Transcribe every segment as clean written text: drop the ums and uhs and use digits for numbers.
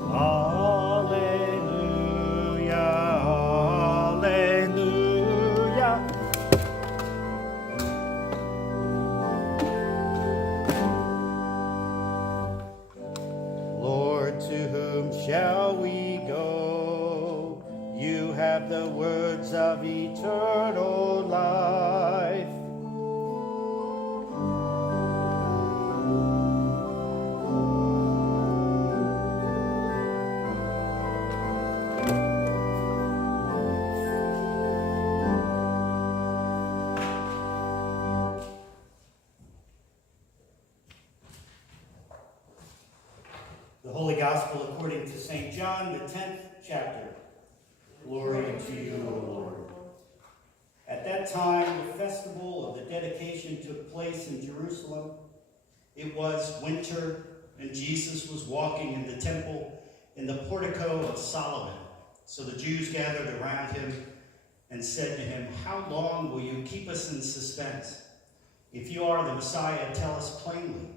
Alleluia, alleluia. Lord, to whom shall we go? You have the words of eternal life. The Holy Gospel according to St. John, the 10th chapter. Glory to you, O Lord. At that time, the festival of the dedication took place in Jerusalem. It was winter, and Jesus was walking in the temple in the portico of Solomon. So the Jews gathered around him and said to him, "How long will you keep us in suspense? If you are the Messiah, tell us plainly."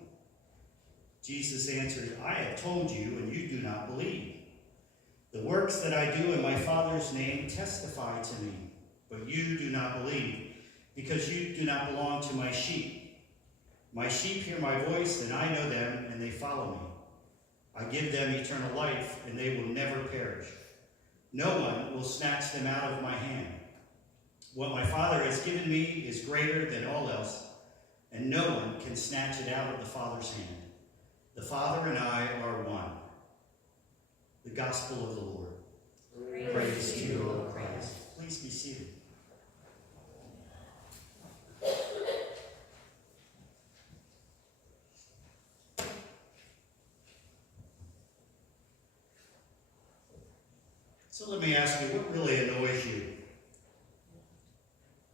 Jesus answered, "I have told you, and you do not believe. The works that I do in my Father's name testify to me, but you do not believe, because you do not belong to my sheep. My sheep hear my voice, and I know them, and they follow me. I give them eternal life, and they will never perish. No one will snatch them out of my hand. What my Father has given me is greater than all else, and no one can snatch it out of the Father's hand. The Father and I are one." The Gospel of the Lord. Praise to you, O Christ. Please be seated. So let me ask you, what really annoys you?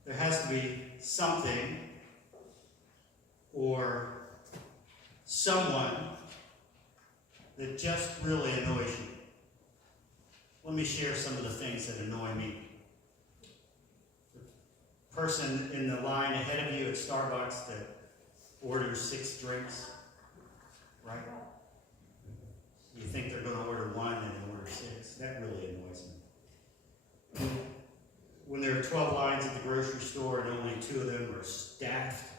There has to be something or someone that just really annoys you. Let me share some of the things that annoy me. The person in the line ahead of you at Starbucks that orders 6 drinks, right? You think they're going to order 1 and they order 6. That really annoys me. When there are 12 lines at the grocery store and only 2 of them are staffed.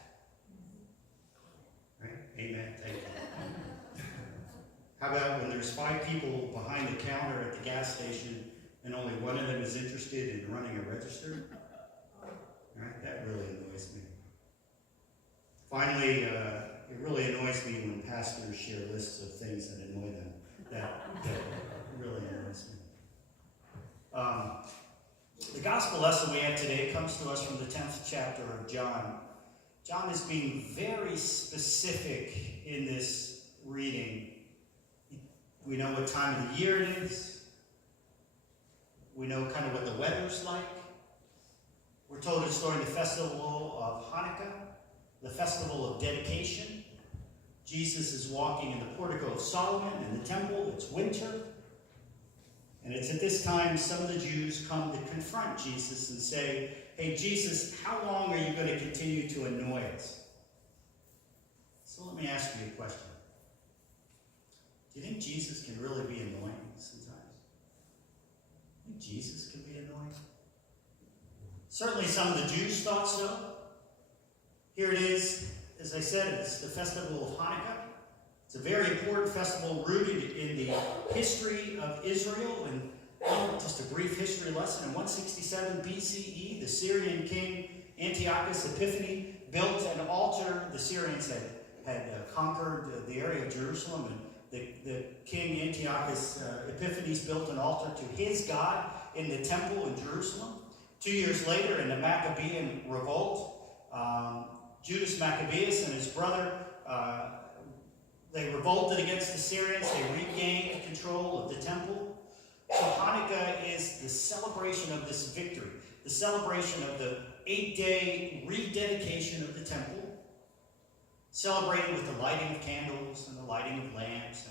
Right? Amen. Thank you. How about when there's 5 people behind the counter at the gas station and only 1 of them is interested in running a register? Right? That really annoys me. Finally, it really annoys me when pastors share lists of things that annoy them. That really annoys me. The gospel lesson we have today comes to us from the 10th chapter of John. John is being very specific in this reading. We know what time of the year it is. We know kind of what the weather's like. We're told it's during the festival of Hanukkah, the festival of dedication. Jesus is walking in the portico of Solomon in the temple. It's winter. And it's at this time some of the Jews come to confront Jesus and say, "Hey, Jesus, how long are you going to continue to annoy us?" So let me ask you a question. Do you think Jesus can really be annoying sometimes? Do you think Jesus can be annoying? Certainly some of the Jews thought so. Here it is, as I said, it's the festival of Hanukkah. It's a very important festival rooted in the history of Israel. And just a brief history lesson. In 167 BCE, the Syrian king Antiochus Epiphanes built an altar. The Syrians had conquered the area of Jerusalem, and the king Antiochus Epiphanes built an altar to his God in the temple in Jerusalem. 2 years later, in the Maccabean revolt, Judas Maccabeus and his brother, they revolted against the Syrians. They regained control of the temple. So Hanukkah is the celebration of this victory, the celebration of the 8-day rededication of the temple, celebrated with the lighting of candles and the lighting of lamps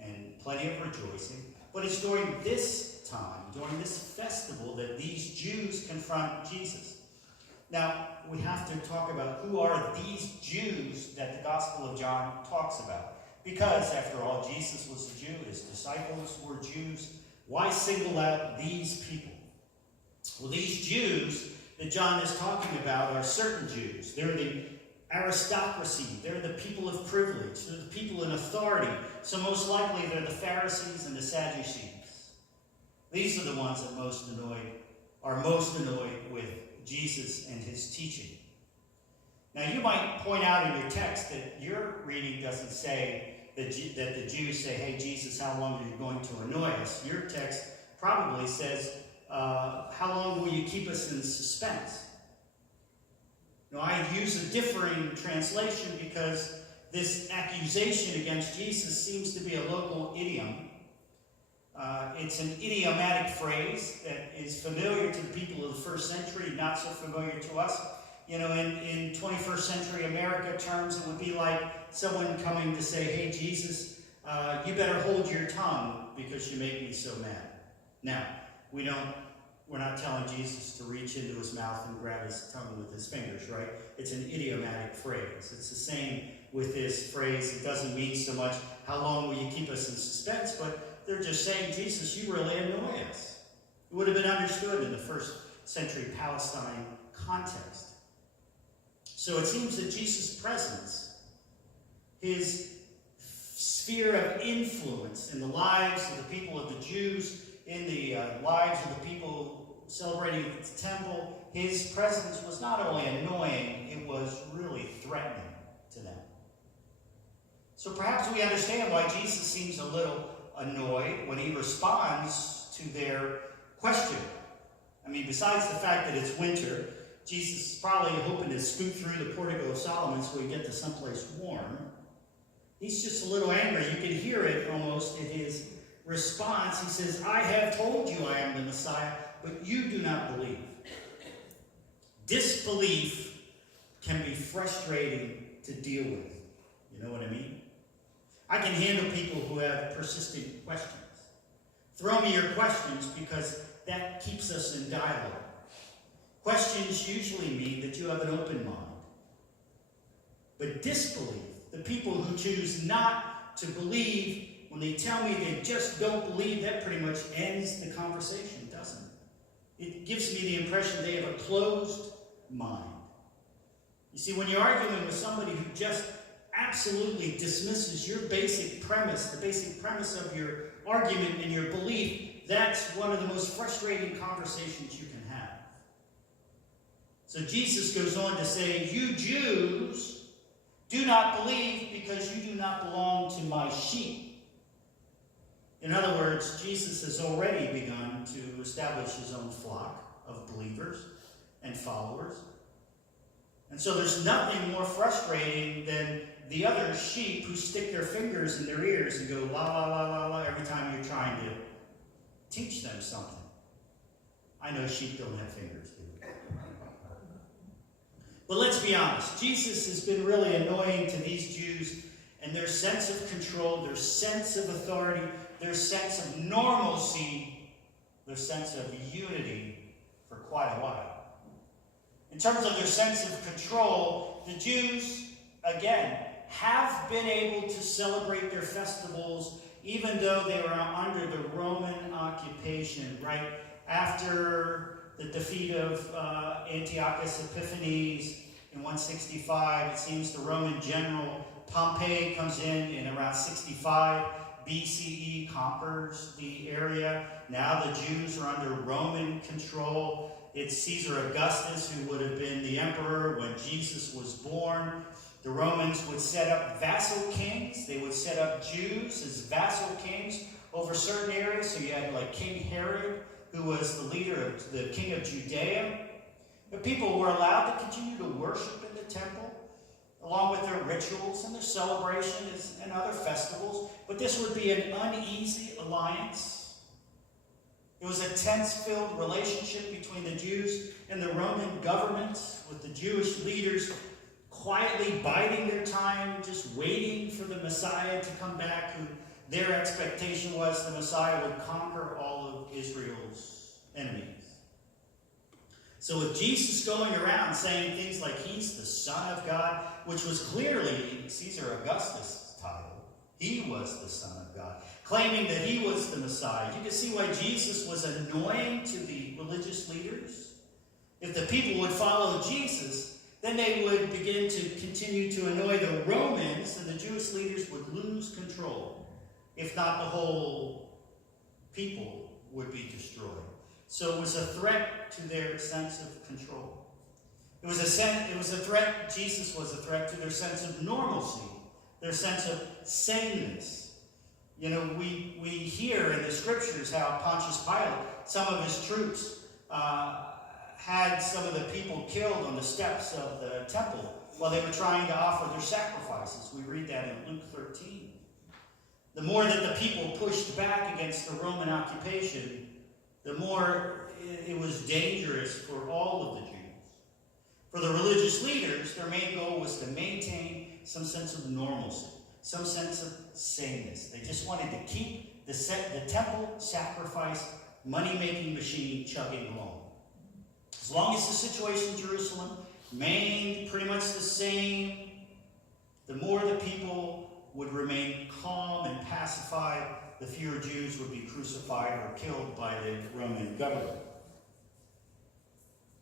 and plenty of rejoicing. But it's during this time, during this festival, that these Jews confront Jesus. Now, we have to talk about who are these Jews that the Gospel of John talks about. Because, after all, Jesus was a Jew, his disciples were Jews. Why single out these people? Well, these Jews that John is talking about are certain Jews. They're the aristocracy. They're the people of privilege. They're the people in authority. So most likely they're the Pharisees and the Sadducees. These are the ones that are most annoyed with Jesus and his teaching. Now, you might point out in your text that your reading doesn't say that the Jews say, hey, Jesus, how long are you going to annoy us? Your text probably says, how long will you keep us in suspense? Now, I use a differing translation because this accusation against Jesus seems to be a local idiom. It's an idiomatic phrase that is familiar to the people of the first century, not so familiar to us. You know, in 21st century America terms, it would be like someone coming to say, hey, Jesus, you better hold your tongue because you make me so mad. Now, we're not telling Jesus to reach into his mouth and grab his tongue with his fingers, right? It's an idiomatic phrase. It's the same with this phrase. It doesn't mean so much, how long will you keep us in suspense? But they're just saying, Jesus, you really annoy us. It would have been understood in the first century Palestine context. So it seems that Jesus' presence, his sphere of influence in the lives of the people of the Jews, in the lives of the people celebrating at the temple, his presence was not only annoying, it was really threatening to them. So perhaps we understand why Jesus seems a little annoyed when he responds to their question. I mean, besides the fact that it's winter, Jesus is probably hoping to scoot through the Portico of Solomon so he get to someplace warm. He's just a little angry. You can hear it almost in his response. He says, I have told you I am the Messiah, but you do not believe. Disbelief can be frustrating to deal with. You know what I mean? I can handle people who have persistent questions. Throw me your questions because that keeps us in dialogue. Questions usually mean that you have an open mind. But disbelief, the people who choose not to believe, when they tell me they just don't believe, that pretty much ends the conversation, doesn't it? It gives me the impression they have a closed mind. You see, when you're arguing with somebody who just absolutely dismisses your basic premise, the basic premise of your argument and your belief, that's one of the most frustrating conversations you can have. So Jesus goes on to say, you Jews do not believe because you do not belong to my sheep. In other words, Jesus has already begun to establish his own flock of believers and followers. And so there's nothing more frustrating than the other sheep who stick their fingers in their ears and go la la la la la every time you're trying to teach them something. I know sheep don't have fingers, do they? But let's be honest, Jesus has been really annoying to these Jews and their sense of control, their sense of authority, their sense of normalcy, their sense of unity for quite a while. In terms of their sense of control, the Jews, again, have been able to celebrate their festivals even though they were under the Roman occupation, right? After the defeat of Antiochus Epiphanes in 165, it seems the Roman general Pompey comes in around 65 BCE, conquers the area. Now the Jews are under Roman control. It's Caesar Augustus who would have been the emperor when Jesus was born. The Romans would set up vassal kings. They would set up Jews as vassal kings over certain areas. So you had like King Herod, who was the leader of the king of Judea. But people were allowed to continue to worship in the temple, along with their rituals and their celebrations and other festivals. But this would be an uneasy alliance. It was a tense-filled relationship between the Jews and the Roman government, with the Jewish leaders quietly biding their time, just waiting for the Messiah to come back, who their expectation was the Messiah would conquer all of Israel's enemies. So with Jesus going around saying things like he's the Son of God, which was clearly Caesar Augustus' title, he was the Son of God, claiming that he was the Messiah. You can see why Jesus was annoying to the religious leaders. If the people would follow Jesus, then they would begin to continue to annoy the Romans, and the Jewish leaders would lose control. If not, the whole people would be destroyed. So it was a threat to their sense of control. It was a threat, Jesus was a threat to their sense of normalcy, their sense of sameness. You know, we hear in the scriptures how Pontius Pilate, some of his troops, had some of the people killed on the steps of the temple while they were trying to offer their sacrifices. We read that in Luke 13. The more that the people pushed back against the Roman occupation, the more it was dangerous for all of the Jews. For the religious leaders, their main goal was to maintain some sense of normalcy, some sense of sameness. They just wanted to keep the temple sacrifice money-making machine chugging along. As long as the situation in Jerusalem remained pretty much the same, the more the people would remain calm and pacified, the fewer Jews would be crucified or killed by the Roman government.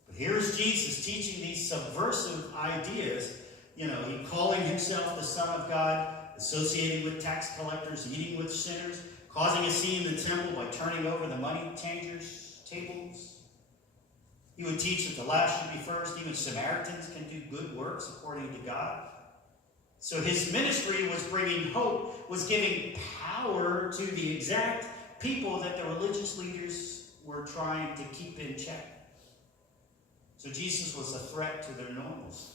But here's Jesus teaching these subversive ideas. You know, he calling himself the Son of God, associating with tax collectors, eating with sinners, causing a scene in the temple by turning over the money changers' tables. He would teach that the last should be first. Even Samaritans can do good works according to God. So his ministry was bringing hope, was giving power to the exact people that the religious leaders were trying to keep in check. So Jesus was a threat to their normalcy.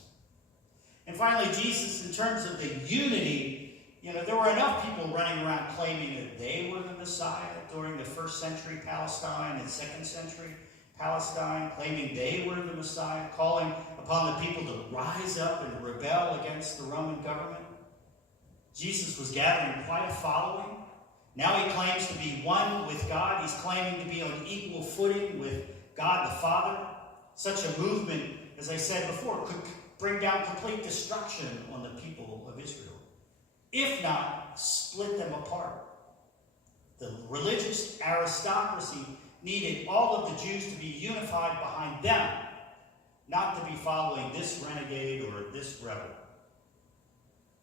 And finally, Jesus, in terms of the unity, you know, there were enough people running around claiming that they were the Messiah during the 1st century Palestine and 2nd century Palestine, claiming they were the Messiah, calling upon the people to rise up and rebel against the Roman government. Jesus was gathering quite a following. Now he claims to be one with God. He's claiming to be on equal footing with God the Father. Such a movement, as I said before, could bring down complete destruction on the people of Israel, if not split them apart. The religious aristocracy needed all of the Jews to be unified behind them, not to be following this renegade or this rebel.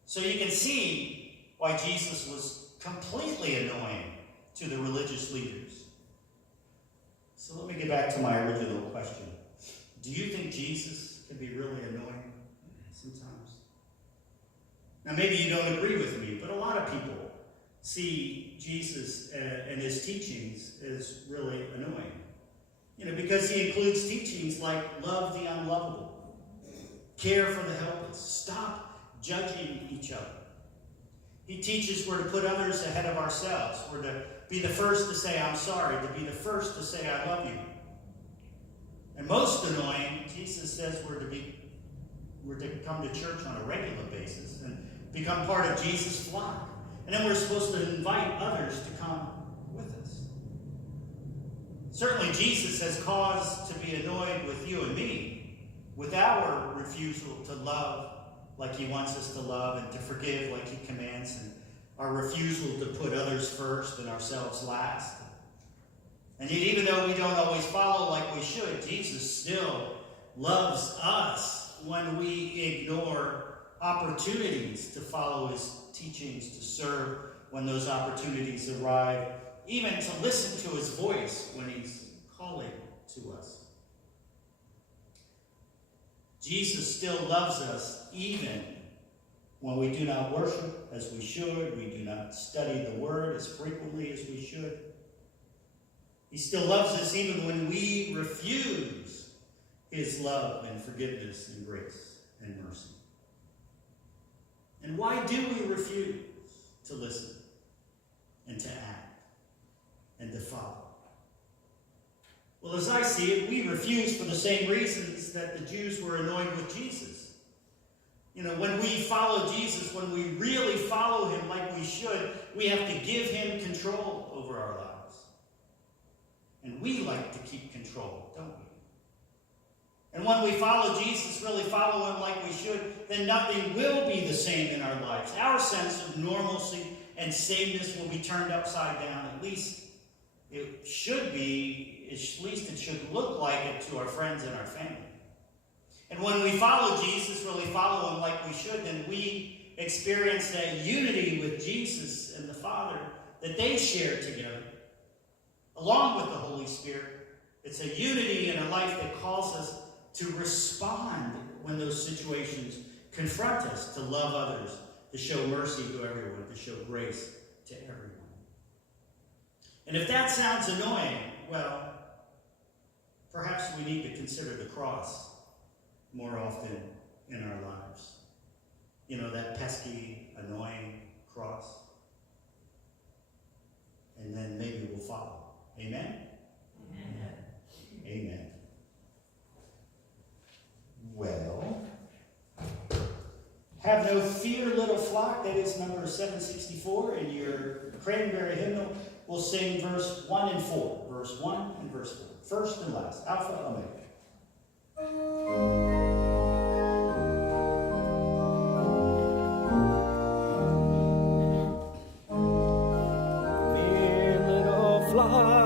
So you can see why Jesus was completely annoying to the religious leaders. So let me get back to my original question. Do you think Jesus can be really annoying sometimes? Now maybe you don't agree with me, but a lot of people see Jesus and his teachings as really annoying. You know, because he includes teachings like love the unlovable, care for the helpless, stop judging each other. He teaches we're to put others ahead of ourselves. We're to be the first to say, I'm sorry, to be the first to say, I love you. And most annoying, Jesus says we're to come to church on a regular basis and become part of Jesus' flock. And then we're supposed to invite others to come with us. Certainly Jesus has cause to be annoyed with you and me, with our refusal to love like he wants us to love and to forgive like he commands, and our refusal to put others first and ourselves last. And yet, even though we don't always follow like we should, Jesus still loves us when we ignore opportunities to follow his teachings, to serve when those opportunities arrive, even to listen to his voice when he's calling to us. Jesus still loves us even when we do not worship as we should, we do not study the word as frequently as we should. He still loves us even when we refuse his love and forgiveness and grace and mercy. And why do we refuse to listen and to act and to follow? Well, as I see it, we refuse for the same reasons that the Jews were annoyed with Jesus. You know, when we follow Jesus, when we really follow him like we should, we have to give him control over our lives. And we like to keep control, don't we? And when we follow Jesus, really follow him like we should, then nothing will be the same in our lives. Our sense of normalcy and sameness will be turned upside down. At least it should be, at least it should look like it to our friends and our family. And when we follow Jesus, really follow him like we should, then we experience that unity with Jesus and the Father that they share together, along with the Holy Spirit. It's a unity in a life that calls us to respond when those situations confront us, to love others, to show mercy to everyone, to show grace to everyone. And if that sounds annoying, well, perhaps we need to consider the cross more often in our lives. You know, that pesky, annoying cross. And then maybe we'll follow. Amen? Amen. Amen. Well, have no fear, little flock. That is number 764 in your Cranberry hymnal. We'll sing verse 1 and 4. Verse 1 and verse 4. First and last. Alpha, Omega. Fly